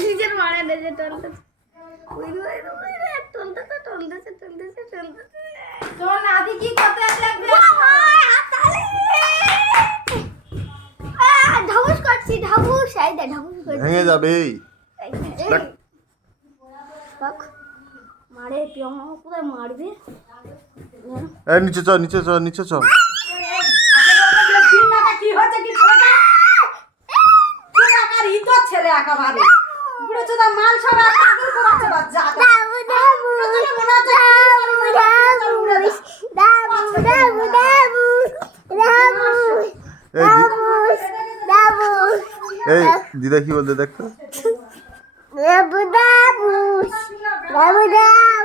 নিজের মারা নেছে টলতে তোর নাতি কি করতে লাগবে? ঢাবুস করছি ঢাবুস এই দে ঢাবুস করছি ভেঙে যাবে মারে পিয়ং কোথায় মারবে এই নিচে চ নিচে চ নিচে চ কি হচ্ছে কি ছেলেটা? কোন আকার ইতো ছেলে একেবারে বুড়ো চোদা মাল সব পাগল করাচ্ছে বাচ্চা দাবু দাবু দাবু দাবু দাবু এই দিদা কি বলতে দেখতো দাবু দাবু দাবু দাবু